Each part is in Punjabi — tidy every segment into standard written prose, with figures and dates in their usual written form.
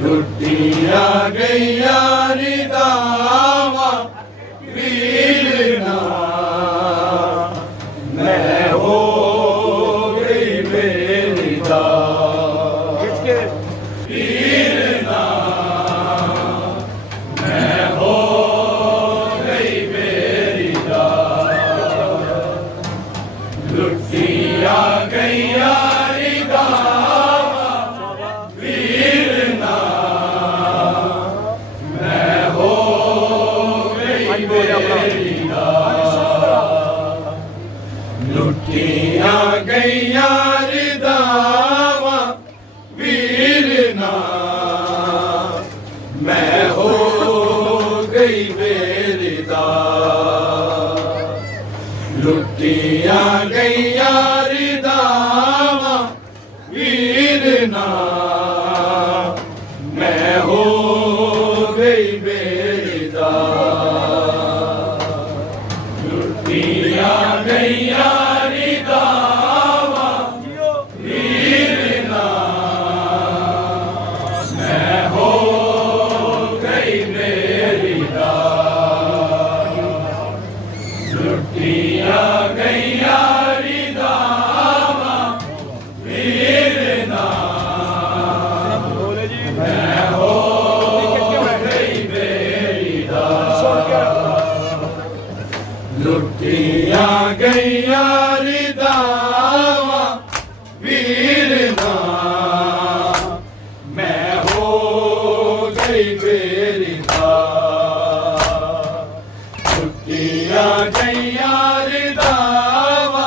लुटिया गईया रिदावा वीरना मैं हो गई बेरिदा वीरना मैं हो गई बेरिदा लुटिया गईया लुटिया गईया रिदावा वीरना मैं हो गई बेरिदा लुटिया गईया रिदावा वीरना मैं हो गई बेरिदा लुटिया गईया लुटिया गईया रिदावा वीरना मैं हो गई बेरिदा लुटिया गईया रिदावा वीरना मैं हो गई बेरिदा लुटिया गईया रिदावा वीरना मैं हो गई बेरिदा लुटिया गईया रिदावा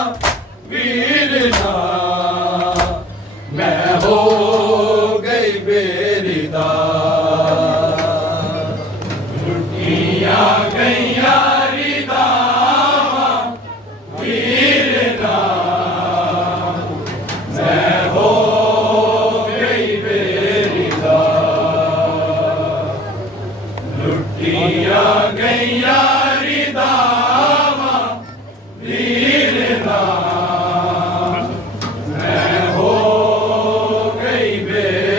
वीरना मैं हो गई बेरिदा लुटिया गईया रिदावा वीरना मैं हो गई बेरिदा लुटिया गईया रिदावा वीरना मैं हो गई बेरिदा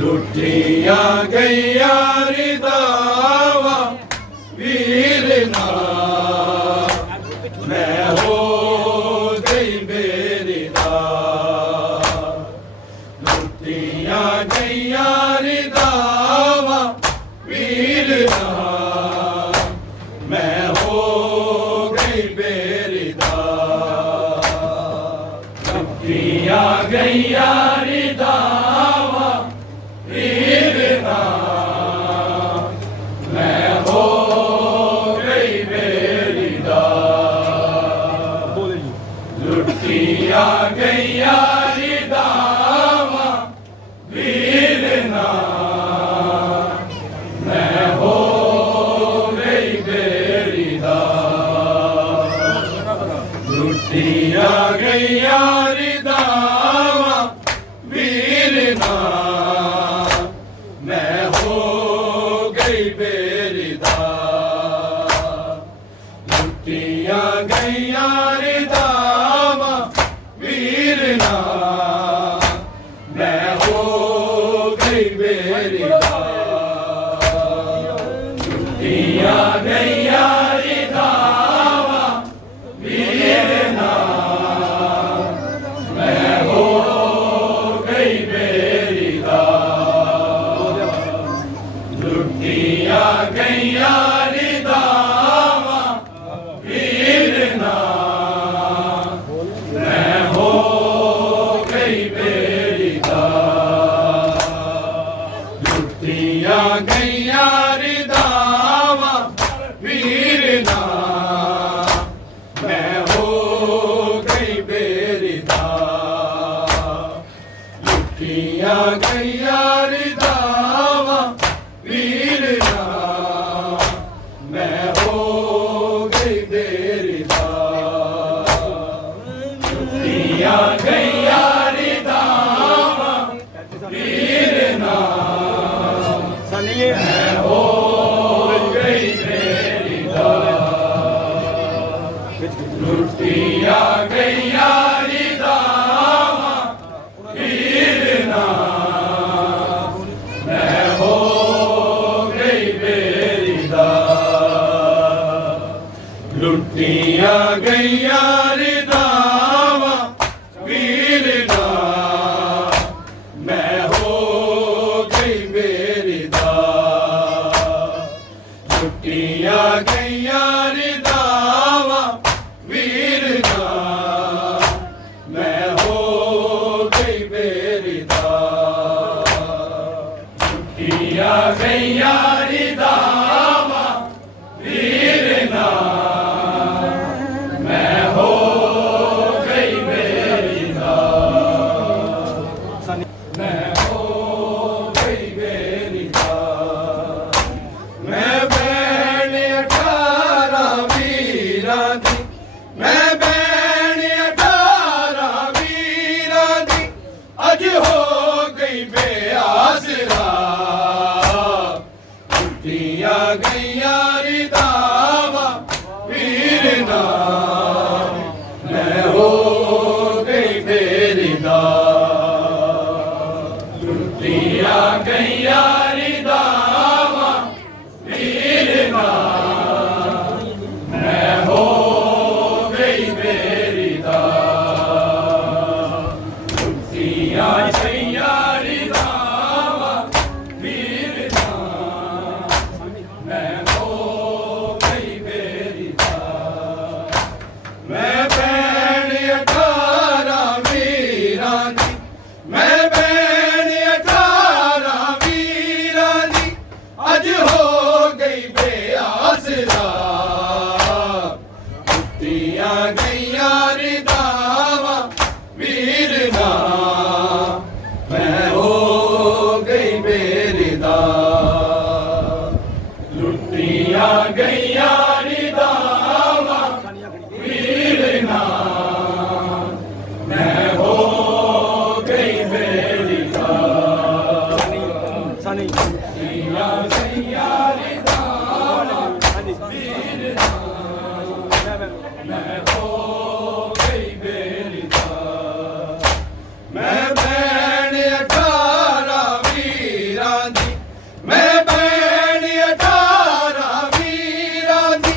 लुटिया गईया रिदावा वीरना मैं हो गई बेरिदा लुटिया गईया रिदावा वीरना मैं हो गई बेरिदा लुटिया गईया रिदावा वीरना मैं हो गई बेरिदा लुटिया गईया रिदावा वीरना मैं हो गई बेरिदा लुटिया गईया रिदावा वीरना मैं हो गई बेरिदा लुटिया गईया रिदावा वीरना मैं हो गई बेरिदा लुटिया गईया रिदावा वीरना मैं हो गई बेरिदा लुटिया गईया रिदावा वीरना मैं हो गई बेरिदा लुटिया गईया रिदावा वीरना मैं हो गई बेरिदा लुटिया गईया रिदावा वीरना मैं हो गई बेरिदा लुटिया गईया रिदावा वीरना ਗਈਆਂ ਰਿਦਾਵਾਂ ਵੀਰ ਨਾ ਮੈਂ ਹੋ ਗਈ ਮੇਰੀ ਦਾ ਮੈਂ ਹੋ ਗਈ ਮੇਰੀ ਦਾ ਮੈਂ ਭੈਣ 18 ਵੀਰਾਂ ਦੀ ਮੈਂ ਭੈਣ 18 ਵੀਰਾਂ ਦੀ ਅੱਜ ਹੋ ਗਈ ਬੇਆਸਰਾ ਟੁੱਟੀਆਂ ਗਈਆਂ ਰਿਦਾਵਾਂ ਵੀਰ ਨਾ ਮੈਂ ਹੋ ਗਈ ਮੇਰੀ ਦਾ ਟੁੱਟੀਆਂ ਗਈਆਂ ਰਿਦਾਵਾਂ ਵੀਰ ਨਾ ਮੈਂ ਹੋ ਗਈ ਮੇਰੀ ਦਾ ਟੁੱਟੀਆਂ ਗਈਆਂ ਰਿਦਾਵਾਂ ਵੀਰ ਨਾ ਮੈਂ ਹੋ ਗਈ ਮੇਰੀ ਦਾ ਮੈਂ ਭੈਣ 18 ਵੀਰਾਂ ਦੀ ਮੈਂ ਭੈਣ 18 ਵੀਰਾਂ ਦੀ ਅੱਜ ਹੋ ਗਈ ਬੇਆਸਰਾ ਟੁੱਟੀਆਂ ਗਈਆਂ ਰਿਦਾਵਾਂ ਵੀਰ ਨਾ ਮੈਂ ਹੋ ਗਈ ਮੇਰੀ ਦਾ ਲੁੱਟੀਆਂ ਗਈਆਂ ਰਿਦਾਵਾਂ ਵੀਰ ਨਾ ਮੈਂ ਹੋ ਗਈ ਮੇਰੀ ਦਾ ਲੁੱਟੀਆਂ ਗਈਆਂ ਰਿਦਾਵਾਂ ਵੀਰ ਨਾ ਮੈਂ ਹੋ ਗਈ ਮੇਰੀ ਦਾ ਮੈਂ ਭੈਣ 18 ਵੀਰਾਂ ਦੀ ਮੈਂ ਭੈਣ 18 ਵੀਰਾਂ ਦੀ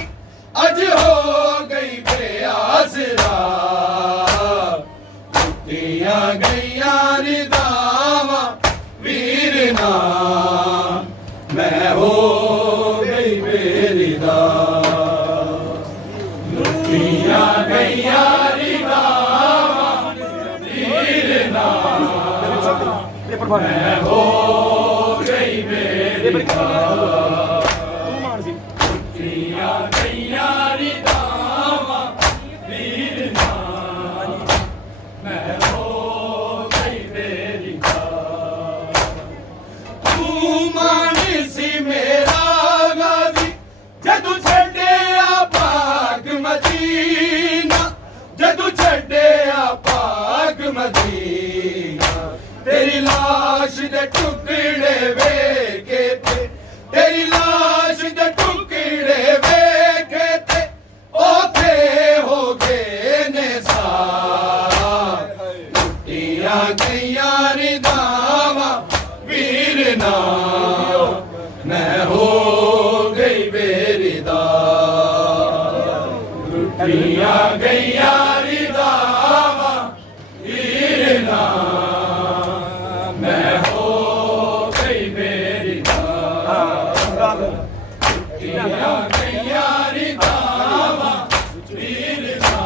ਅੱਜ ਹੋ ਗਈ ਬੇਆਸਰਾ ਟੁੱਟੀਆਂ ਗਈਆਂ ਰਿਦਾਵਾਂ ਵੀਰ ਨਾ ਮੈਂ ਹੋ ਗਈ ਮੇਰੀ ਦਾ ਲੁੱਟੀਆਂ ਗਈਆਂ ਰਿਦਾਵਾਂ ਵੀਰ ਨਾ ਮੈਂ ਹੋ ਗਈ ਮੇਰੀ ਦਾ ਲੁੱਟੀਆਂ ਗਈਆਂ ਰਿਦਾਵਾਂ ਵੀਰ ਨਾ ਮੈਂ ਹੋ ਗਈ ਮੇਰੀ ਦਾ ਤੂੰ ਮਾਨ ਸੀ ਮੇਰਾ ਗਾਜ਼ੀ ਜਦੋਂ ਛੱਡਿਆ ਪਾਕ ਮਦੀਨਾ ਜਦੋਂ ਛੱਡਿਆ ਪਾਕ ਮਦੀਨਾ ਤੇਰੀ ਲਾਸ਼ ਦੇ ਟੁਕੜੇ ਵੇਖੇ ਤੇ ਤੇਰੀ ਲਾਸ਼ ਦੇ ਟੁਕੜੇ ਵੇਖੇ ਤੇ ਉਥੇ ਹੋ ਗਏ ਨੇ ਸਾਰ ਟੁੱਟੀਆਂ ਗਈਆਂ ਰਿਦਾਵਾਂ ਵੀਰ ਨਾ ਮੈਂ ਹੋ ਗਈ ਮੇਰੀ ਦਾ ਟੁੱਟੀਆਂ ਗਈਆਂ ਰਿਦਾਵਾਂ ਵੀਰ ਨਾ ਮੈਂ ਹੋ ਗਈ ਮੇਰੀ ਦਾ ਟੁੱਟੀਆਂ ਗਈਆਂ ਰਿਦਾਵਾਂ ਵੀਰ ਨਾ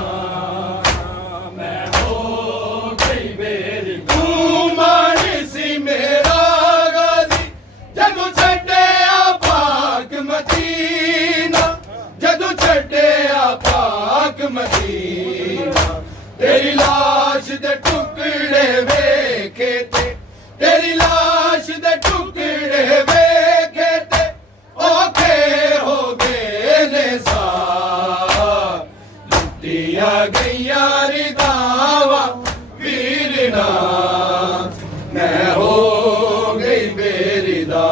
ਮੈਂ ਹੋ ਗਈ ਮੇਰੀ ਤੂੰ ਮਾਨ ਸੀ ਮੇਰਾ ਗਾਜ਼ੀ ਜਦੋਂ ਛੱਡਿਆ ਪਾਕ ਮਦੀਨਾ ਜਦੋਂ ਛੱਡਿਆ ਪਾਕ ਮਦੀਨਾ ਤੇਰੀ ਲਾਸ਼ ਦੇ ਟੁਕੜੇ ਵੇਖੇ ਤੇ ਤੇਰੀ ਲਾਸ਼ ਦੇ ਟੁਕੜੇ ਵੇਖੇ ਤੇ ਔਖੇ ਹੋ ਗਏ ਨੇ ਸਾਰ ਲੁੱਟੀਆਂ ਗਈਆਂ ਰਿਦਾਵਾਂ ਵੀਰ ਨਾ ਮੈਂ ਹੋ ਗਈ ਮੇਰੀ ਦਾ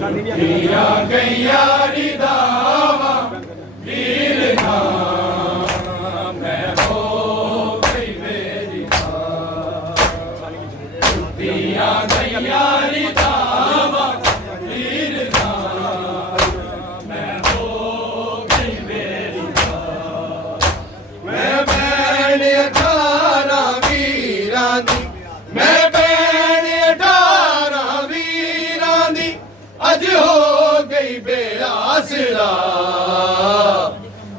ਲੁੱਟੀਆਂ ਗਈਆਂ ਰਿਦਾਵਾਂ ਵੀਰ ਨਾ ਮੈਂ ਹੋ ਗਈ ਮੇਰੀ ਦਾ ਲੁੱਟੀਆਂ ਗਈਆਂ ਰਿਦਾਵਾਂ ਵੀਰ ਨਾ ਮੈਂ ਹੋ ਗਈ ਮੇਰੀ ਦਾ ਮੈਂ ਭੈਣ 18 ਵੀਰਾਂ ਦੀ ਮੈਂ ਭੈਣ 18 ਵੀਰਾਂ ਦੀ ਅੱਜ ਹੋ ਗਈ ਬੇਆਸਰਾ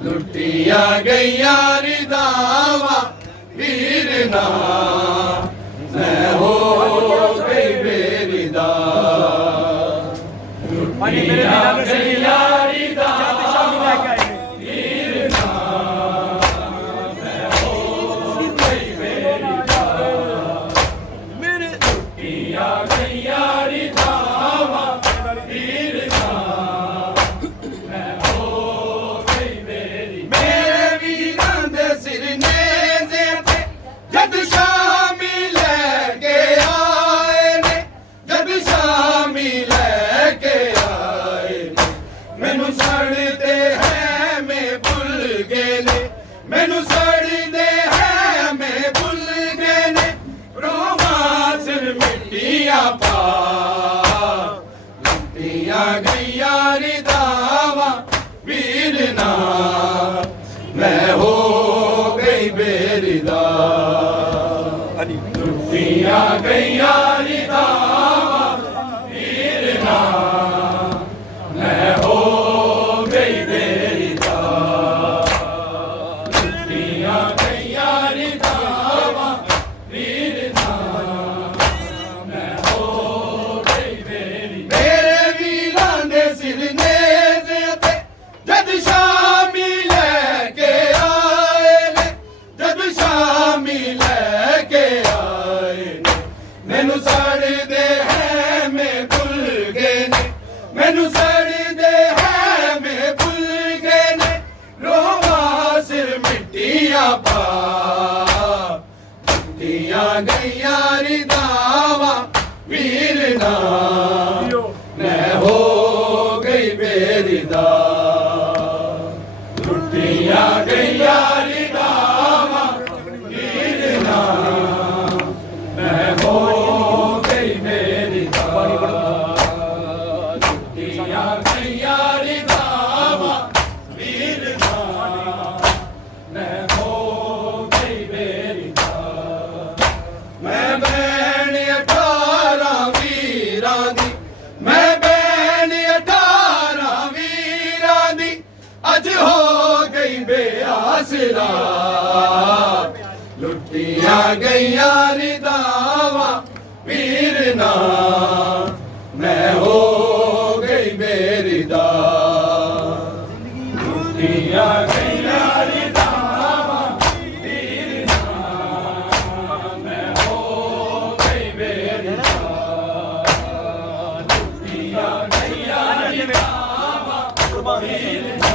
ਲੁੱਟੀਆਂ ਗਈਆਂ ਰਿਦਾਵਾਂ ਵੀਰ ਨਾ ਮੈਂ ਹੋ ਗਈ ਮੇਰੀ ਦਾ ਵੀਰਾਂ ਨੇ ਸਹੀ ਯਾਰੀ ਦਾ ਸ਼ਾਮੀ ਲੈ ਕੇ ਆਏ ਨੇ ਵੀਰ ਨਾ ਮੈਂ ਹੋ ਗਈ ਮੇਰੀ ਦਾ ਮੇਰੇ ਟੁੱਟੀਆਂ ਗਈਆਂ ਰਿਧਾਵਾਂ ਵੀਰ ਨਾ ਮੈਂ ਹੋ ਗਈ ਮੇਰੀ ਮੇਰੇ ਵੀਰਾਂ ਦੇ ਸਿਰ ਨੇਜ਼ੇ ਤੇ ਜਦ ਸ਼ਾਮੀ ਲੈ ਕੇ ਆਏ ਨੇ ਜਦ ਸ਼ਾਮੀ ਲੈ ਕੇ ਆਏ ਨੇ ਮੈਨੂੰ ਸੜਦੇ ਹੈ ਮੈਂ ਭੁੱਲ ਗਏ ਨੇ ਮੈਨੂੰ ਸੜਦੇ ਹੈ ਮੈਂ ਭੁੱਲ ਗਏ ਨੇ ਰੋਵਾਂ ਸਿਰ ਮਿੱਟੀਆਂ ਪਾ ਲੁੱਟੀਆਂ ਗਈਆਂ ਰਿਧਾਵਾਂ ਵੀਰ ਨਾ ਮੈਂ ਹੋ ਗਈ ਬੇਰਿਦਾ ਟੁੱਟੀਆਂ ਗਈਆਂ ਰਿਧਾਵਾਂ ਵੀਰ ਨਾ ਮੈਂ ਹੋ ਗਈ ਮੇਰੀ ਦਾ ਟੁੱਟੀਆਂ ਗਈਆਂ ਰਿਧਾਵਾਂ ਵੀਰ ਨਾ ਮੈਂ ਹੋ ਗਈ ਮੇਰੀ ਮੇਰੇ ਵੀਰਾਂ ਦੇ ਸਿਰ ਨੇਜ਼ੇ ਤੇ ਜਦ ਸ਼ਾਮੀ ਲੈ ਕੇ ਆਏ ਨੇ ਜਦ ਸ਼ਾਮੀ ਲੈ ਕੇ ਆਏ ਨੇ ਮੈਨੂੰ ਸੜਦੇ ਹੈ ਮੈਂ ਭੁੱਲ ਗਏ ਨੇ ਮੈਨੂੰ ਸੜਦੇ ਹੈ ਮੈਂ ਭੁੱਲ ਗਏ ਨੇ ਰੋਵਾਂ ਸਿਰ ਮਿੱਟੀਆਂ ਪਾ ਟੁੱਟੀਆਂ ਗਈਆਂ ਰਿਧਾਵਾਂ ਵੀਰ ਨਾ ਮੈਂ ਹੋ ਗਈ ਬੇਰਿਦਾ ਟੁੱਟੀਆਂ ਗਈਆਂ ਰਿਧਾਵਾਂ ਵੀਰ ਨਾ ਮੈਂ ਹੋ ਗਈ ਮੇਰੀ ਦਾ ਟੁੱਟੀਆਂ ਗਈਆਂ ਰਿਧਾਵਾਂ ਵੀਰ ਨਾ ਮੈਂ ਹੋ ਗਈ ਮੇਰੀ ਦਾ ਮੈਂ ਬੈਣ 18 ਵੀਰਾਂ ਦੀ ਮੈਂ ਬੈਣ 18 ਵੀਰਾਂ ਦੀ ਅੱਜ ਹੋ ਗਈ ਬੇਆਸਰਾ ਲੁੱਟੀਆਂ ਗਈਆਂ ਰਿਧਾਵਾਂ ਵੀਰ ਨਾ ਮੈਂ ਹੋ ਗਈ ਬੇਰਿਦਾ ਟੁੱਟੀਆਂ ਗਈਆਂ ਰਿਧਾਵਾਂ ਵੀਰ ਨਾ ਮੈਂ ਹੋ ਗਈ ਮੇਰੀ ਦਾ ਟੁੱਟੀਆਂ ਗਈਆਂ ਰਿਧਾਵਾਂ ਵੀਰ ਨਾ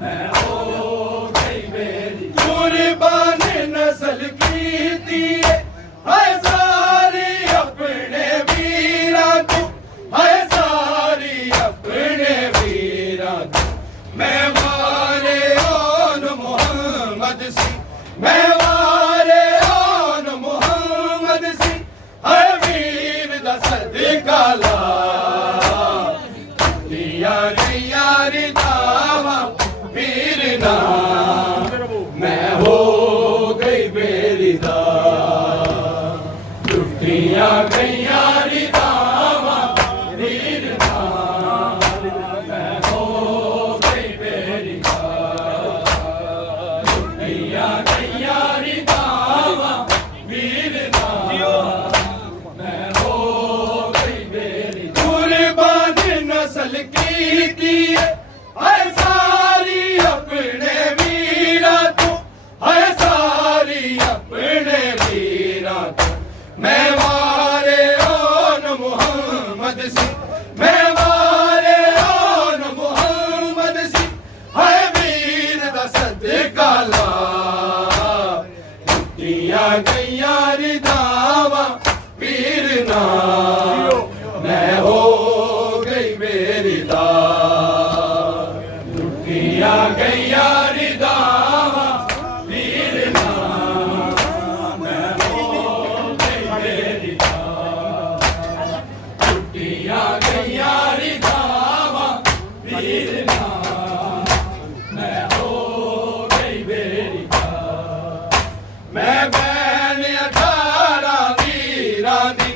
ਮੈਂ ਹੋ ਗਈ ਮੇਰੀ ਕੁਰਬਾਨ ਨਸਲ ਕੀਤੀ ਏ ਹਾਏ ਸਾਰੀ ਆਪਣੇ ਵੀਰਾਂ ਤੋਂ ਹਾਏ ਸਾਰੀ ਆਪਣੇ ਵੀਰਾਂ ਤੋਂ ਮੈਂ ਵਾਰੇ ਓਨ ਮੁਹੰਮਦ ਸੀ ਮੈਂ ਵਾਰੇ ਓਨ ਮੁਹੰਮਦ ਸੀ ਹਾਏ ਵੀਰ ਦਾ ਸਦਕਾ ਲਾ ਦੀਆਂ ਗਈਆਂ ਰਿਧਾਵਾਂ ਵੀਰ ਨਾ ਮੈਂ ਹੋ ਗਈ ਬੇਰਿਦਾ ਟੁੱਟੀਆਂ ਗਈਆਂ ਰਿਧਾਵਾਂ ਵੀਰ ਨਾ ਮੈਂ ਹੋ ਗਈ ਮੇਰੀ ਦਾ ਟੁੱਟੀਆਂ ਗਈਆਂ ਰਿਧਾਵਾਂ ਵੀਰ ਨਾ ਮੈਂ ਹੋ ਗਈ ਮੇਰੀ ਦਾ ਕੁਰਬਾਨ ਨਸਲ ਕੀਤੀ ਏ ਹਾਏ ਸਾਰੀ ਆਪਣੇ ਵੀਰਾਂ ਤੋਂ ਹਾਏ ਸਾਰੀ ਆਪਣੇ ਵੀਰਾਂ ਤੋਂ ਮੈਂ ਵਾਰੇ ਓਨ ਮੁਹੰਮਦ ਸੀ ਮੈਂ ਵਾਰੇ ਓਨ ਮੁਹੰਮਦ ਸੀ ਹਾਏ ਵੀਰ ਦਾ ਸਦਕਾ ਲਾ ਟੁੱਟੀਆਂ ਗਈਆਂ ਰਿਧਾਵਾਂ ਵੀਰ ਨਾ ਮੈਂ ਹੋ ਗਈ ਬੇਰਿਦਾ ਟੁੱਟੀਆਂ ਗਈਆਂ ਰਿਧਾਵਾਂ ਵੀਰ ਨਾ ਮੈਂ ਹੋ ਗਈ ਮੇਰੀ ਦਾ ਟੁੱਟੀਆਂ ਗਈਆਂ ਰਿਧਾਵਾਂ ਵੀਰ ਨਾ ਮੈਂ ਹੋ ਗਈ ਮੇਰੀ ਦਾ ਮੈਂ ਬੈਣ 18 ਵੀਰਾਂ ਦੀ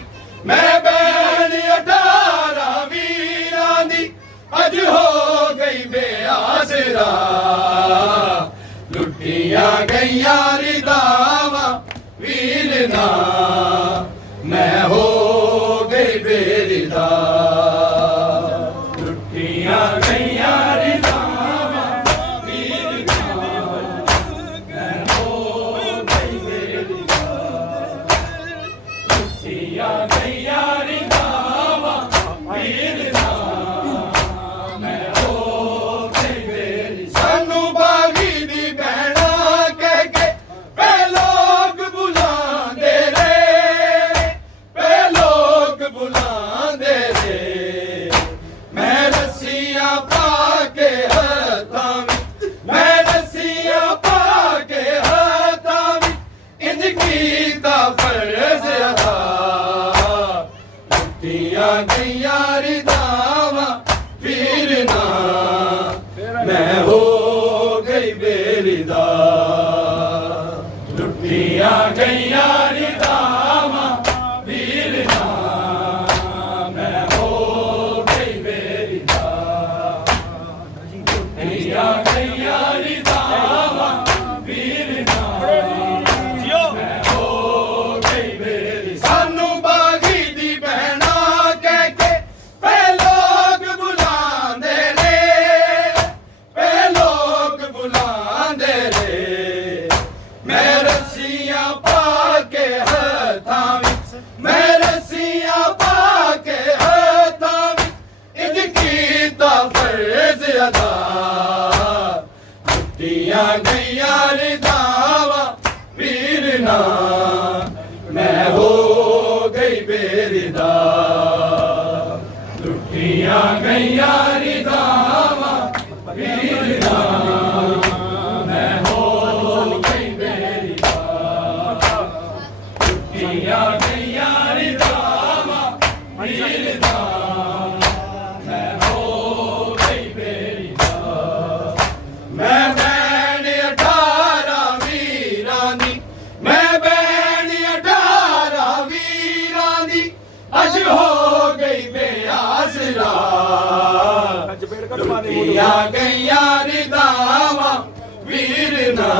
ਮੈਂ ਬੈਣ 18 ਵੀਰਾਂ ਦੀ ਅੱਜ ਹੋ ਗਈ ਬੇਆਸਰਾ ਲੁੱਟੀਆਂ ਗਈਆਂ ਰਿਧਾਵਾਂ ਵੀਰ ਨਾ ਮੈਂ ਹੋ ਗਈ ਬੇਰਿਦਾ ਟੁੱਟੀਆਂ ਗਈਆਂ ਰਿਦਾਵਾਂ ਵੀਰ ਨਾ ਮੈਂ ਹੋ ਗਈ ਬੇਰਿਦਾ ਟੁੱਟੀਆਂ ਗਈਆਂ ਰਿਦਾਵਾਂ ਵੀਰ ਨਾ ਮੈਂ ਹੋ ਗਈ ਬੇਰਿਦਾ ਟੁੱਟੀਆਂ ਗਈਆਂ ਰਿਦਾਵਾਂ ਵੀਰ ਨਾ ਮੈਂ ਹੋ ਗਈ ਬੇਰਿਦਾ ਸਾਨੂੰ ਬਾਗੀ ਦੀ ਬਹਿਣਾ ਕਹਿ ਕੇ ਪੈ ਲੋਕ ਬੁਲਾਉਂਦੇ ਨੇ ਪੈ ਲੋਕ ਬੁਲਾਉਂਦੇ ਨੇ ਮੈਂ ਰੱਸੀਆਂ ਪਾ ਕੇ ਹੱਥਾਂ ਵਿੱਚ ਮੈਂ ਰੱਸੀਆਂ ਪਾ ਕੇ ਹੱਥਾਂ ਵਿੱਚ ਇੰਜ ਕੀਤਾ ਫਰਜ਼ ਅਦਾ ਟੁੱਟੀਆਂ ਗਈਆਂ ਰਿਦਾਵਾਂ ਵੀਰ ਨਾ ਮੈਂ ਹੋ ਗਈ ਬੇਰਿਦਾ ਟੁੱਟੀਆਂ ਗਈਆਂ ਰਿਦਾਵਾਂ ਵੀਰ ਨਾ ਮੈਂ ਹੋ ਗਈ ਬੇਰਿਦਾ ਟੁੱਟੀਆਂ ਗਈਆਂ ਰਿਦਾਵਾਂ ਵੀਰ ਨਾ ਮੈਂ ਹੋ ਗਈ ਬੇਰਿਦਾ ਮੈਂ ਬੈਣ 18 ਵੀਰਾਂ ਦੀ ਮੈਂ ਬੈਣ 18 ਵੀਰਾਂ ਦੀ ਅੱਜ ਹੋ ਗਈ ਬੇਆਸਰਾ ਅੱਜ ਪੇੜ ਕੱਟ ਪਾ ਦੇ ਟੁੱਟੀਆਂ ਗਈਆਂ ਰਿਦਾਵਾਂ ਵੀਰ ਨਾ